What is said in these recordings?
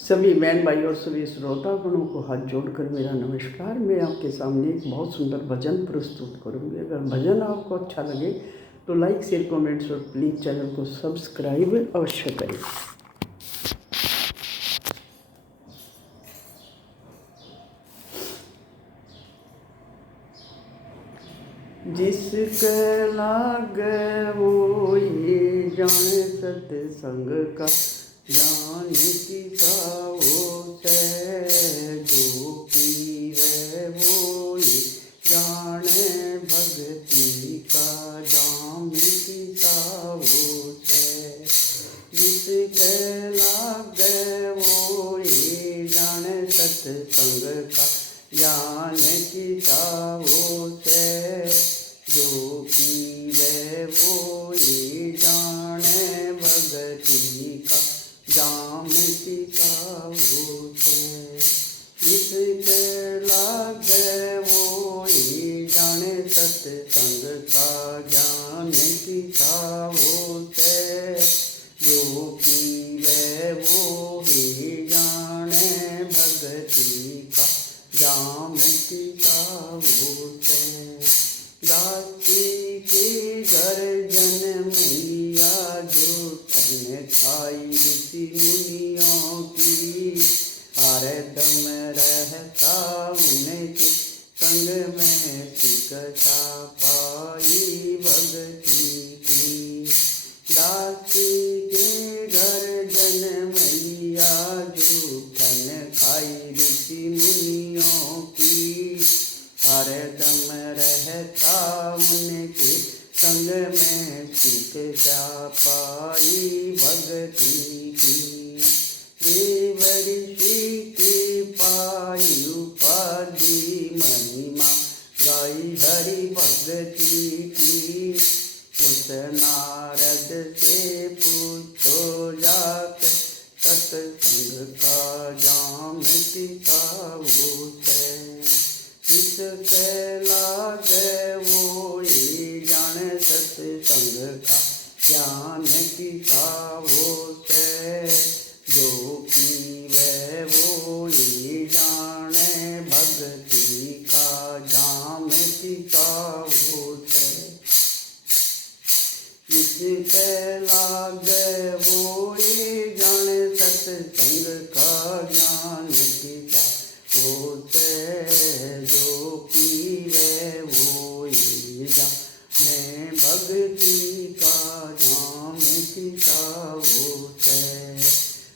सभी बहन भाई और सभी श्रोतागणों को हाथ जोड़कर मेरा नमस्कार। मैं आपके सामने एक बहुत सुंदर भजन प्रस्तुत करूँगी। अगर भजन आपको अच्छा लगे तो लाइक शेयर कमेंट्स और प्लीज़ चैनल को सब्सक्राइब अवश्य करें। जिसके लागे वो ये जाने सत्संग का, जान की साओ से जो पीवे वो ये जाने भक्ति का, जाम की साओ से। जिसके लागे वो ये जाने सत्संग का, जान की साओ से जो पीवे वो ये जाने भक्ति का, जाम की साओ से। जिसके लागे वो ये जाने सत्संग का, ज्ञान की साओ से जो पीवे वो ही जाने भक्ति का, जाम की साओ से। दासी के गर्जन मैया जूठन खाई ऋषि मुनियों की, हरदम रहता उनके संग में शिक्षा पाई भक्ति की। दासी के गर्जन मैया जूठन खाई ऋषि मुनियों की, हरदम रहता उनके संग में शिक्षा पाई भक्ति की। देव ऋषि की पाई उपाधि महिमा, गाई हरि भक्ति की। उस नारद से पूछो जाके, सत्संग का जाम की साओ से। जिसके लागे वो ये जाने सत्संग का, ज्ञान की साओ से जो पीवे वो ये जाने भक्ति का, जाम की साओ से। जिसके लागे वो ये जाने सत्संग का, ज्ञान की साओ से जो पीवे वो ये जाने भक्ति का, जाम की साओ से।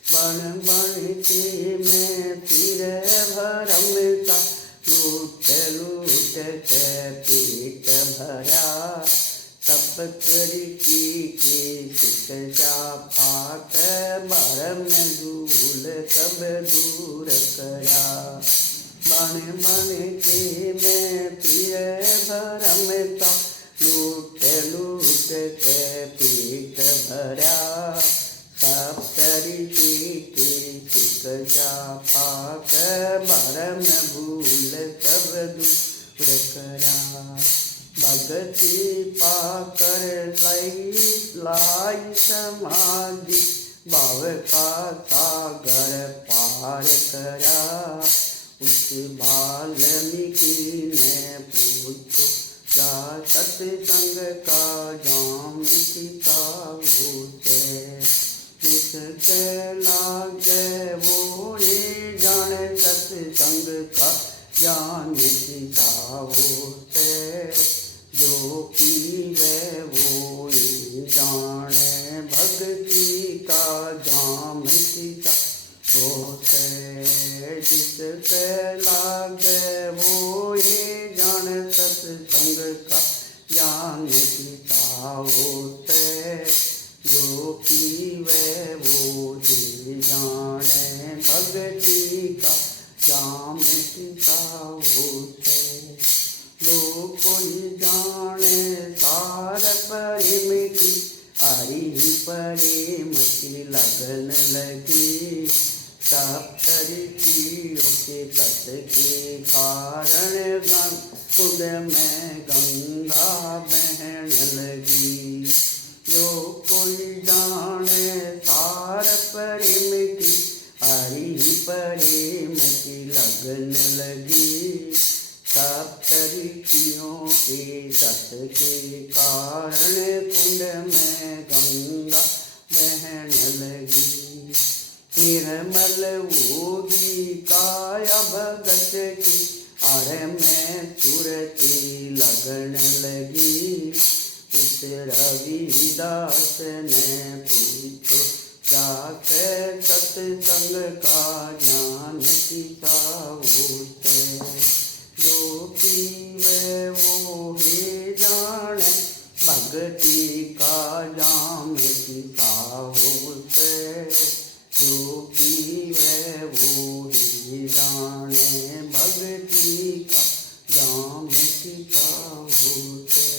बन बन के मैं फिरे भरम सा, लूट लूट के पेट भरा। तपकरी की शिक्षा पाक भरम धूल सब दूर करा। बन बन के मैं फिरे भरम सा, लूट लूट के पेट भरा। सप्तरी की शिक्षा पाक भरम भूल सब दूर करा। भक्ति पाकर लाई समाधि, भाव का सागर पार करा। उस वाल्मीकि ने पूछो क्या सत्संग का, जाम की साओ से। जिसके लागे वो ये जाने सत्संग का, ज्ञान की साओ से जो पीवे वो ये जाने भक्ति का, जाम की साओ से। जिसके लागे वो ये जाने सत्संग का, ज्ञान की साओ से जो पीवे वो ये जाने भक्ति का, जाम की साओ से। जो कोई जाने सार प्रेम की, हरि प्रेम की लगन लगी। सप्तरी के तट के कारण खुद में गंगा बहन लगी। जो कोई जाने सार प्रेम की, हरि प्रेम की लगन लगी, सप्तऋषियों के सत के कारण कुंड में गंगा बहन लगी। निर्मल होगी काया भगत की, अरे में सुरती लगन लगी। उस रविदास ने पूछो जाके सत्संग का ज्ञान किसा होते, जो पीवे वो ही जाने भक्ति का जाम किसा होते, जो पीवे वो ही जाने भक्ति का जाम किसा होते।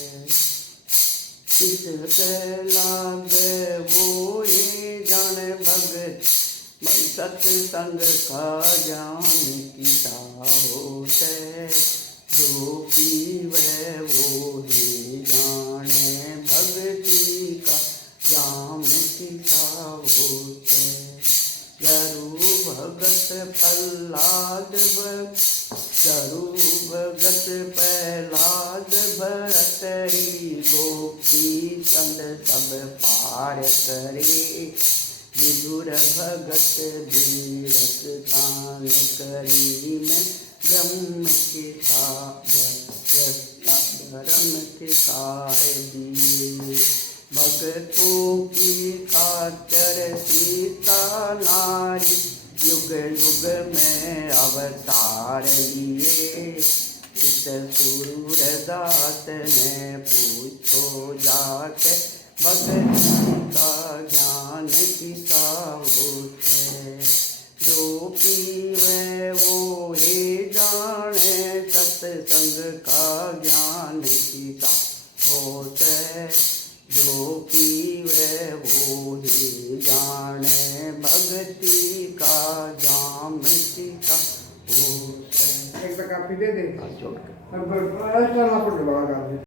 इससे लागे वो ये जाने भगत सत्संग का ज्ञान किसा होते, जो पीवे वो ही जाने भक्ति का जाम किसा होते। जरू भगत प्रहलाद भरतरी गोपी चंद सब पार करे, विदुर भगत धीरथ तान करी में ब्रह्म के धर्म के सारे दिए। भगतों की खातिर सीता नारी युग युग में अवतार लिए। इस सूरदास ने पूछो जाके भक्ति का ज्ञान किसा होते, जो पीवे वो ही जाने सत्संग का ज्ञान किसा होते, जो पीवे वो ही जाने भक्ति का जाम किसा होते। एक काफी दे दे। जोड़ अब करना पड़ेगा।